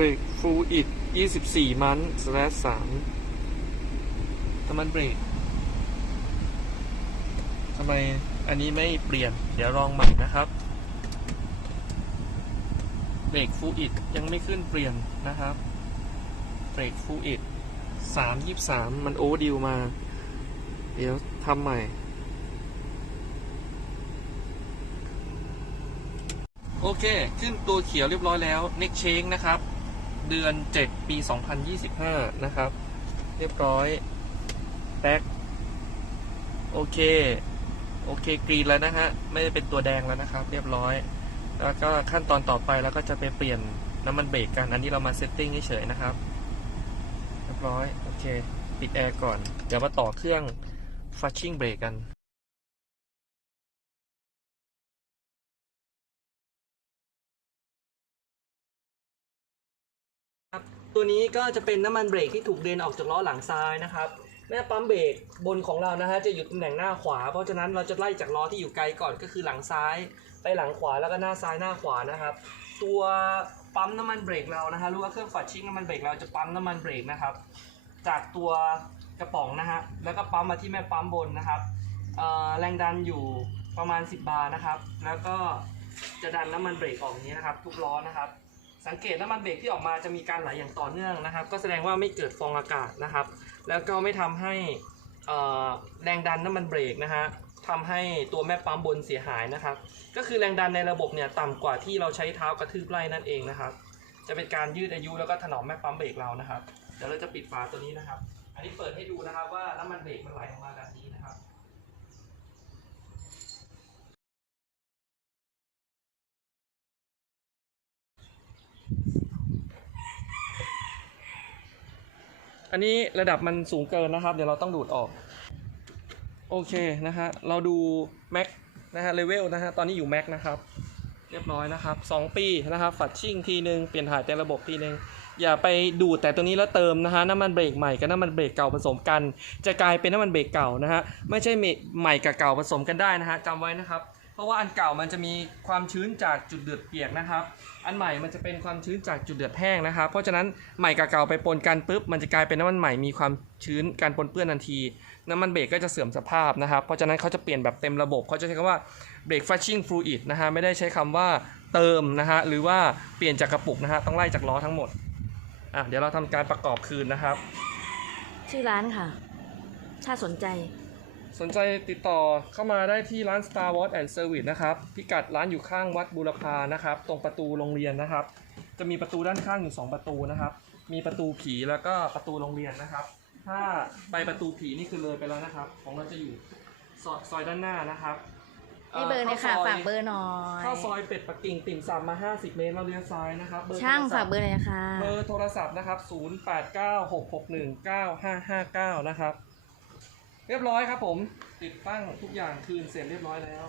เบรกฟูอิด24มันสแลส3น้ำมันเบรกทำไมอันนี้ไม่เปลี่ยน เดี๋ยวลองใหม่นะครับ เบรกฟูอิดยังไม่ขึ้นเปลี่ยนนะครับ เบรกฟูอิด323มันโอดิวมา เดี๋ยวทำใหม่ โอเค ขึ้นตัวเขียวเรียบร้อยแล้ว Next Change นะครับ เดือน 7 ปี 2025 นะครับ เรียบร้อยแบ็คโอเค โอเคกรีนแล้วนะฮะ ไม่ได้เป็นตัวแดงแล้วนะครับ เรียบร้อย แล้วก็ขั้นตอนต่อไปแล้วก็จะไปเปลี่ยนน้ำมันเบรกกัน อันนี้เรามาเซตติ้งเฉยๆนะครับ เรียบร้อย โอเค ปิดแอร์ก่อน เดี๋ยวมาต่อเครื่องฟัชชิ่งเบรกกัน ตัวนี้ก็จะเป็นน้ำมันเบรกที่ถูกเดนออกจากล้อหลังซ้ายนะครับแม่ปั๊มเบรกบนของเรานะฮะจะอยู่ตำแหน่งหน้าขวา เพราะฉะนั้นเราจะไล่จากล้อที่อยู่ไกลก่อนก็คือหลังซ้าย ไปหลังขวาแล้วก็หน้าซ้ายหน้าขวานะครับ ตัวปั๊มน้ำมันเบรกเรานะฮะหรู้ว่าเครื่องฝัดชิ่งน้ำมันเบรกเราจะปั๊มน้ำมันเบรกนะครับ จากตัวกระป๋องนะฮะแล้วก็ปั๊มมาที่แม่ปั๊มบนนะครับแรงดันอยู่ประมาณ 10 บาร์นะครับ แล้วก็จะดันน้ำมันเบรกออกนี้นะครับ ทุกล้อนะครับ สังเกตน้ำมันเบรกที่ออกมาจะมีการไหลอย่างต่อเนื่องนะครับ ก็แสดงว่าไม่เกิดฟองอากาศนะครับ แล้วก็ไม่ทำให้แรงดันน้ำมันเบรกนะฮะทำให้ตัวแม่ปั๊มบนเสียหายนะครับ ก็คือแรงดันในระบบเนี่ยต่ำกว่าที่เราใช้เท้ากระทืบไล่นั่นเองนะครับ จะเป็นการยืดอายุแล้วก็ถนอมแม่ปั๊มเบรกเรานะครับ เดี๋ยวเราจะปิดฝาตัวนี้นะครับ อันนี้เปิดให้ดูนะครับว่าน้ำมันเบรกมันไหลออกมาแบบนี้นะครับ อันนี้ระดับมันสูงเกินนะครับ เดี๋ยวเราต้องดูดออก โอเคนะฮะ เราดูแม็กนะฮะเลเวลนะฮะ ตอนนี้อยู่แม็กนะครับ เรียบร้อยนะครับ 2 ปีนะครับ ฝัดชิ่งทีนึง เปลี่ยนถ่ายแต่ระบบทีนึง อย่าไปดูดแต่ตัวนี้แล้วเติมนะฮะ น้ำมันเบรกใหม่กับน้ำมันเบรกเก่าผสมกัน จะกลายเป็นน้ำมันเบรกเก่านะฮะ ไม่ใช่ใหม่กับเก่าผสมกันได้นะฮะจำไว้นะครับ เพราะว่าอันเก่ามันจะมีความชื้นจากจุดเดือดเปียกนะครับ อันใหม่มันจะเป็นความชื้นจากจุดเดือดแห้งนะครับ เพราะฉะนั้นใหม่กับเก่าไปปนกันปุ๊บมันจะกลายเป็นน้ำมันใหม่มีความชื้นการปนเปื้อนทันที น้ำมันเบรกก็จะเสื่อมสภาพนะครับ เพราะฉะนั้นเขาจะเปลี่ยนแบบเต็มระบบเขาจะใช้คำว่าเบรกฟัชชิ่งฟลูอิดนะฮะไม่ได้ใช้คำว่าเติมนะฮะหรือว่าเปลี่ยนจากกระปุกนะฮะต้องไล่จากล้อทั้งหมดอะเดี๋ยวเราทำการประกอบคืนนะครับ ชื่อร้านค่ะ ถ้าสนใจ สนใจติดต่อเข้ามาได้ที่ร้าน Star Wars and Service นะครับ พิกัดร้านอยู่ข้างวัดบูรพานะครับ ตรงประตูโรงเรียนนะครับ จะมีประตูด้านข้างอยู่ 2 ประตูนะครับ มีประตูผีแล้วก็ประตูโรงเรียนนะครับ ถ้าไปประตูผีนี่คือเลยไปแล้วนะครับ ของเราจะอยู่ซอยซอยด้านหน้านะครับให้เบอร์หน่อยค่ะข้ซฝากเบอร์หน่อยเข้าซอยเป็ดปักกิ่งติ่มซำมา 50 เมตรเราเลี้ยวซ้ายนะครับเบอร์ช่างโทรศัฝาพกท์เบอร์หน่อยนะคะเบอร์โทรศัพท์นะครับ 0896619559 นะครับ เรียบร้อยครับผม ติดตั้งทุกอย่างคืนเสร็จเรียบร้อยแล้ว